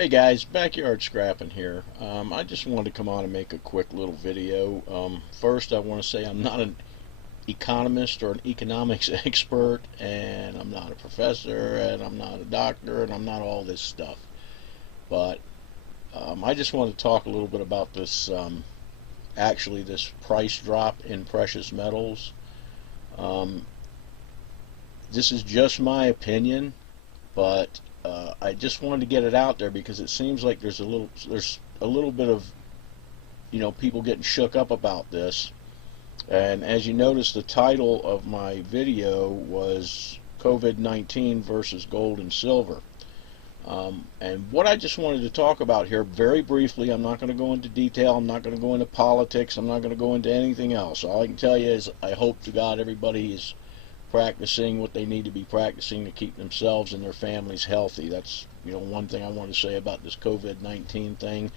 Hey guys, backyard scrapping here. I just wanted to come on and make a quick little video. First, I want to say I'm not an economist or an economics expert, and I'm not a professor, and I'm not a doctor, and I'm not all this stuff. But I just want to talk a little bit about this, actually, this price drop in precious metals. Um, this is just my opinion, but I just wanted to get it out there because it seems like there's a little bit of people getting shook up about this. And as you notice, the title of my video was COVID-19 versus gold and silver. And what I just wanted to talk about here very briefly, I'm not going to go into detail, I'm not going to go into politics, I'm not going to go into anything else. All I can tell you is I hope to God everybody is practicing what they need to be practicing to keep themselves and their families healthy. That's one thing I want to say about this COVID-19 thing.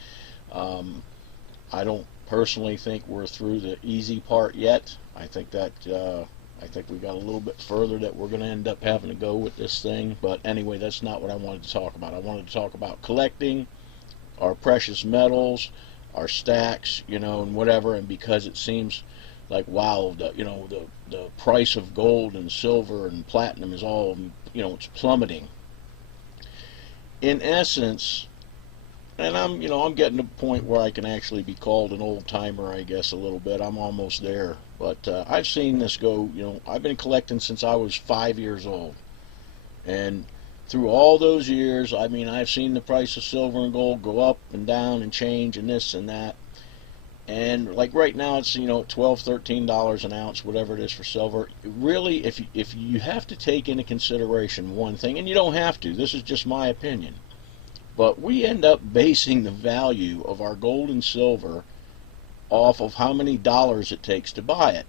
I don't personally think we're through the easy part yet. I think we got a little bit further that we're going to end up having to go with this thing. But anyway, that's not what I wanted to talk about. I wanted to talk about collecting our precious metals, our stacks, and whatever. And because it seems like, wow, the price of gold and silver and platinum is all, it's plummeting. In essence, and I'm getting to a point where I can actually be called an old timer, I guess, a little bit. I'm almost there. But I've seen this go, I've been collecting since I was 5 years old. And through all those years, I've seen the price of silver and gold go up and down and change and this and that. And like right now, it's $12, $13 an ounce, whatever it is for silver. Really, if you have to take into consideration one thing, and you don't have to, this is just my opinion, but we end up basing the value of our gold and silver off of how many dollars it takes to buy it.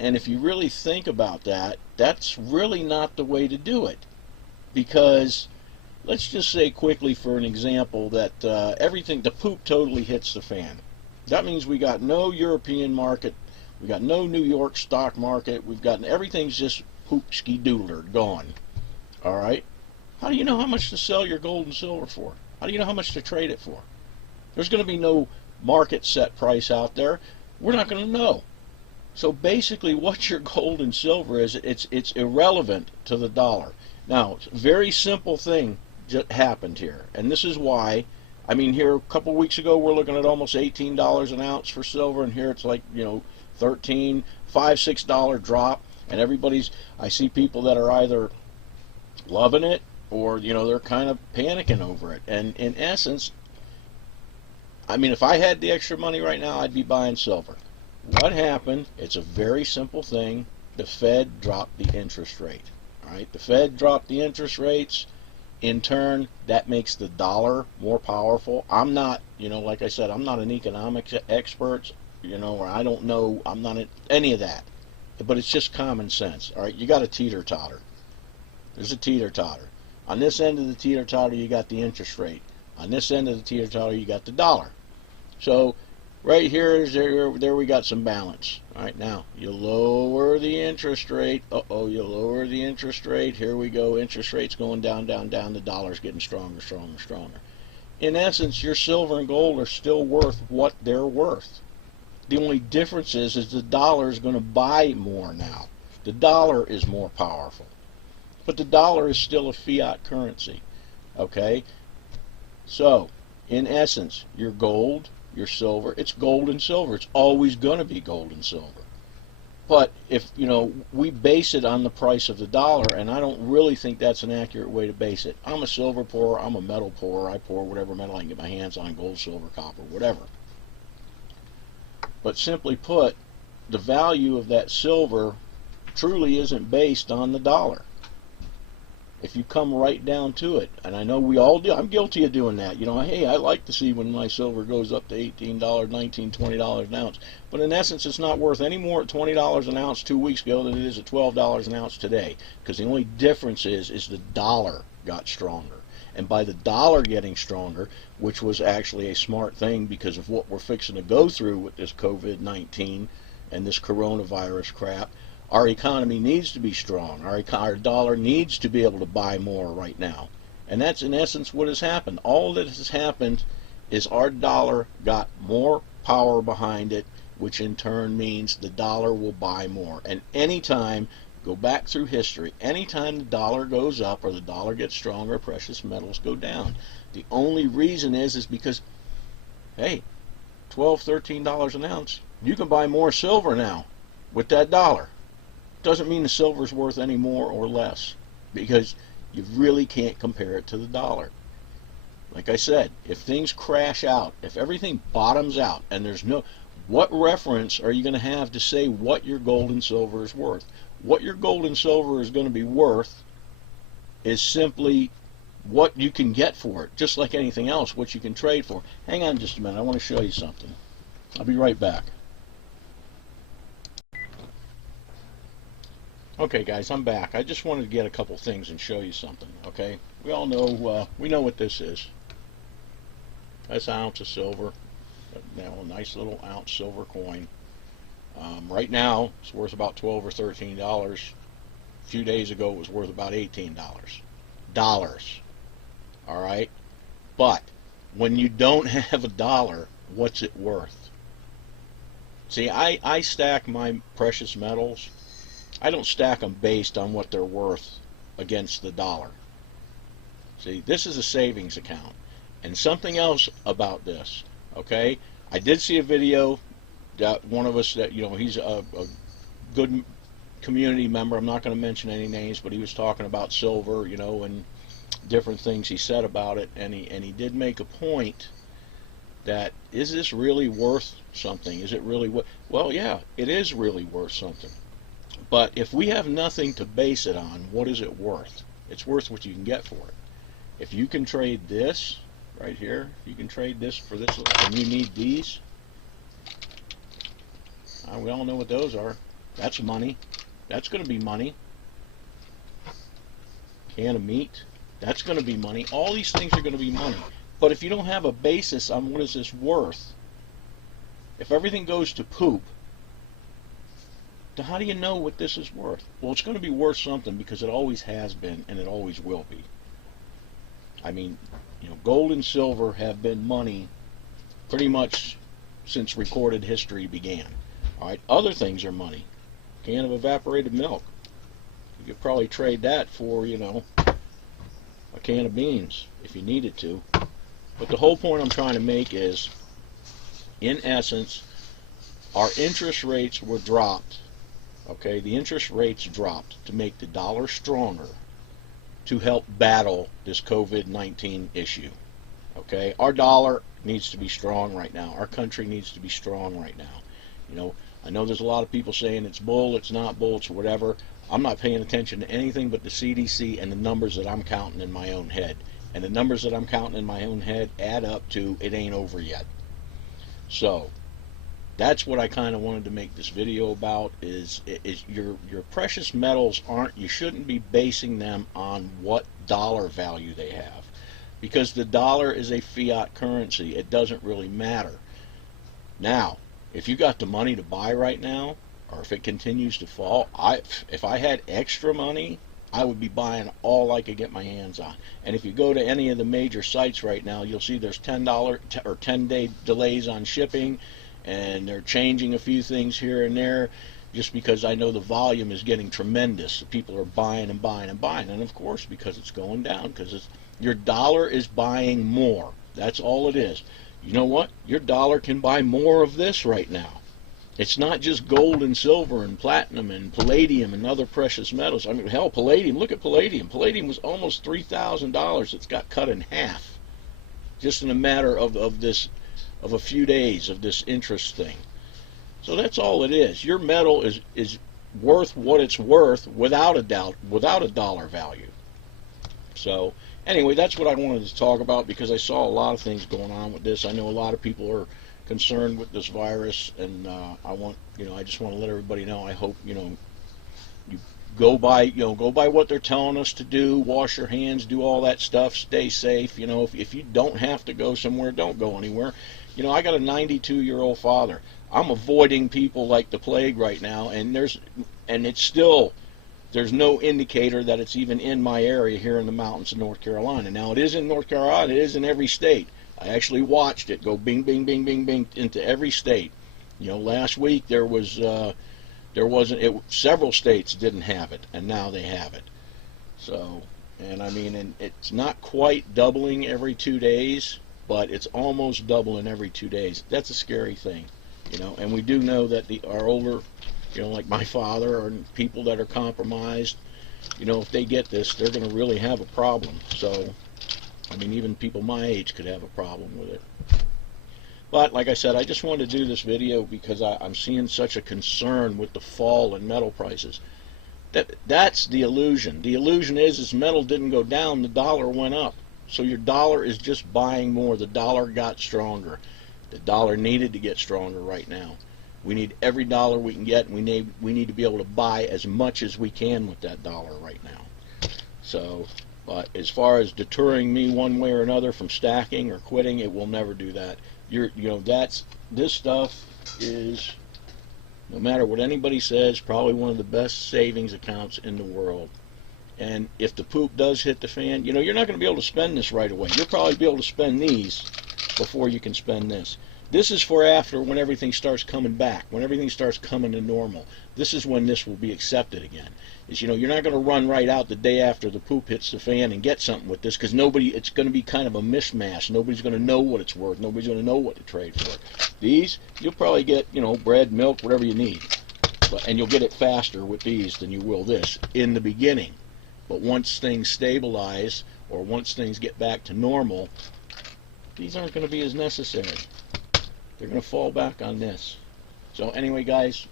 And if you really think about that, that's really not the way to do it. Because let's just say quickly, for an example, that the poop totally hits the fan. That means we got no European market, we got no New York stock market, everything's just poop-ski-doodler, gone. All right? How do you know how much to sell your gold and silver for? How do you know how much to trade it for? There's going to be no market set price out there. We're not going to know. So basically what your gold and silver is, it's irrelevant to the dollar. Now, it's a very simple thing just happened here, and this is why. Here a couple of weeks ago, we're looking at almost $18 an ounce for silver, and here it's like, $13, $5, $6 drop, and I see people that are either loving it or, they're kind of panicking over it. And in essence, if I had the extra money right now, I'd be buying silver. What happened? It's a very simple thing. The Fed dropped the interest rate. All right, the Fed dropped the interest rates. In turn, that makes the dollar more powerful. I'm not, like I said, I'm not an economics expert, or I don't know, I'm not any of that. But it's just common sense. All right, you got a teeter-totter. There's a teeter-totter. On this end of the teeter-totter, you got the interest rate. On this end of the teeter-totter, you got the dollar. So right here there we got some balance. All right, now you lower the interest rate. You lower the interest rate. Here we go. Interest rate's going down, down, down. The dollar's getting stronger, stronger, stronger. In essence, your silver and gold are still worth what they're worth. The only difference is the dollar is going to buy more now. The dollar is more powerful. But the dollar is still a fiat currency. Okay? So, in essence, your gold, your silver, it's gold and silver. It's always going to be gold and silver. But if, we base it on the price of the dollar, and I don't really think that's an accurate way to base it. I'm a silver pourer, I'm a metal pourer, I pour whatever metal I can get my hands on, gold, silver, copper, whatever. But simply put, the value of that silver truly isn't based on the dollar. If you come right down to it, and I know we all do, I'm guilty of doing that. Hey, I like to see when my silver goes up to $18, $19, $20 an ounce. But in essence, it's not worth any more at $20 an ounce 2 weeks ago than it is at $12 an ounce today. Because the only difference is the dollar got stronger. And by the dollar getting stronger, which was actually a smart thing because of what we're fixing to go through with this COVID-19 and this coronavirus crap, our economy needs to be strong. Our dollar needs to be able to buy more right now. And that's in essence what has happened. All that has happened is our dollar got more power behind it, which in turn means the dollar will buy more. And anytime, go back through history, anytime the dollar goes up or the dollar gets stronger, precious metals go down. The only reason is because, hey, $12, $13 an ounce, you can buy more silver now with that dollar. Doesn't mean the silver's worth any more or less, because you really can't compare it to the dollar. Like I said, if things crash out, if everything bottoms out, and there's no, what reference are you going to have to say what your gold and silver is worth? What your gold and silver is going to be worth is simply what you can get for it, just like anything else, what you can trade for. Hang on just a minute, I want to show you something. I'll be right back. Okay guys, I'm back. I just wanted to get a couple things and show you something, okay? We all know, we know what this is. That's an ounce of silver. Now a nice little ounce silver coin. Right now, it's worth about $12 or $13. A few days ago, it was worth about $18. Dollars. All right? But when you don't have a dollar, what's it worth? See, I stack my precious metals. I don't stack them based on what they're worth against the dollar. See, this is a savings account. And something else about this, okay? I did see a video that one of us that, you know, he's a good community member. I'm not going to mention any names, but he was talking about silver, you know, and different things he said about it. And he did make a point that, is this really worth something? Is it really what? Well, yeah, it is really worth something. But if we have nothing to base it on, what is it worth? It's worth what you can get for it. If you can trade this right here, you can trade this for this, and you need these. We all know what those are. That's money. That's going to be money. Can of meat. That's going to be money. All these things are going to be money. But if you don't have a basis on what is this worth, if everything goes to poop, then how do you know what this is worth? Well, it's going to be worth something, because it always has been and it always will be. I mean, you know, gold and silver have been money pretty much since recorded history began. All right, other things are money. A can of evaporated milk. You could probably trade that for, you know, a can of beans if you needed to. But the whole point I'm trying to make is, in essence, our interest rates were dropped. Okay, the interest rates dropped to make the dollar stronger, to help battle this COVID-19 issue. Okay, our dollar needs to be strong right now. Our country needs to be strong right now. You know, I know there's a lot of people saying it's bull, it's not bull, it's whatever. I'm not paying attention to anything but the CDC and the numbers that I'm counting in my own head. And the numbers that I'm counting in my own head add up to, it ain't over yet. So that's what I kind of wanted to make this video about, is your precious metals aren't, you shouldn't be basing them on what dollar value they have, because the dollar is a fiat currency. It doesn't really matter. Now, if you got the money to buy right now, or if it continues to fall, if I had extra money, I would be buying all I could get my hands on. And if you go to any of the major sites right now, you'll see there's $10 or 10-day delays on shipping, and they're changing a few things here and there, just because I know the volume is getting tremendous. People are buying and buying and buying, and of course because it's going down, because your dollar is buying more. That's all it is. You know what? Your dollar can buy more of this right now. It's not just gold and silver and platinum and palladium and other precious metals. I mean, hell, palladium. Look at palladium. Palladium was almost $3,000. It's got cut in half, just in a matter of a few days of this interest thing. So that's all it is. Your metal is worth what it's worth without a doubt, without a dollar value. So anyway, that's what I wanted to talk about, because I saw a lot of things going on with this. I know a lot of people are concerned with this virus, and I just want to let everybody know. I hope, you go by what they're telling us to do. Wash your hands, do all that stuff, stay safe. If you don't have to go somewhere, don't go anywhere. I got a 92-year-old father. I'm avoiding people like the plague right now, and there's there's no indicator that it's even in my area here in the mountains of North Carolina. Now, it is in North Carolina. It is in every state. I actually watched it go bing, bing, bing, bing, bing into every state. You know, last week several states didn't have it, and now they have it. So, and I mean, and it's not quite doubling every 2 days, but it's almost doubling every 2 days. That's a scary thing, you know. And we do know that our older, you know, like my father or people that are compromised, you know, if they get this, they're going to really have a problem. So, I mean, even people my age could have a problem with it. But like I said, I just wanted to do this video because I'm seeing such a concern with the fall in metal prices. That's the illusion. The illusion is metal didn't go down, the dollar went up. So your dollar is just buying more. The dollar got stronger. The dollar needed to get stronger right now. We need every dollar we can get, and we need to be able to buy as much as we can with that dollar right now. So, but as far as deterring me one way or another from stacking or quitting, it will never do that. You know, this stuff is, no matter what anybody says, probably one of the best savings accounts in the world. And if the poop does hit the fan, you know, you're not going to be able to spend this right away. You'll probably be able to spend these before you can spend this. This is for after, when everything starts coming back, when everything starts coming to normal. This is when this will be accepted again. Is, you know, you're not going to run right out the day after the poop hits the fan and get something with this, because it's going to be kind of a mishmash. Nobody's going to know what it's worth. Nobody's going to know what to trade for. These, you'll probably get, you know, bread, milk, whatever you need. And you'll get it faster with these than you will this in the beginning. But once things stabilize, or once things get back to normal, these aren't going to be as necessary. They're going to fall back on this. So anyway, guys,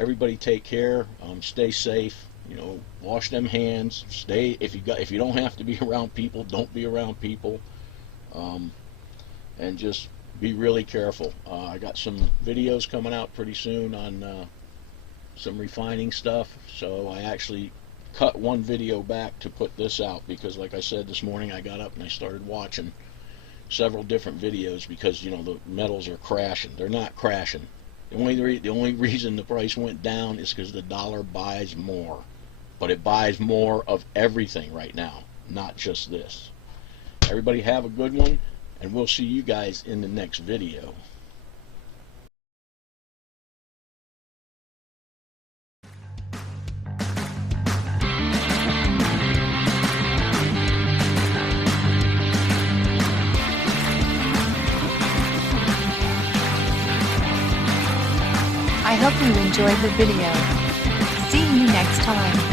everybody take care. Stay safe. You know, wash them hands. Stay, if you don't have to be around people, don't be around people. And just be really careful. I got some videos coming out pretty soon on some refining stuff. So I actually cut one video back to put this out, because like I said this morning, I got up and I started watching several different videos, because, you know, the metals are crashing. They're not crashing. The only reason the price went down is because the dollar buys more. But it buys more of everything right now, not just this. Everybody have a good one, and we'll see you guys in the next video. I hope you enjoyed the video. See you next time.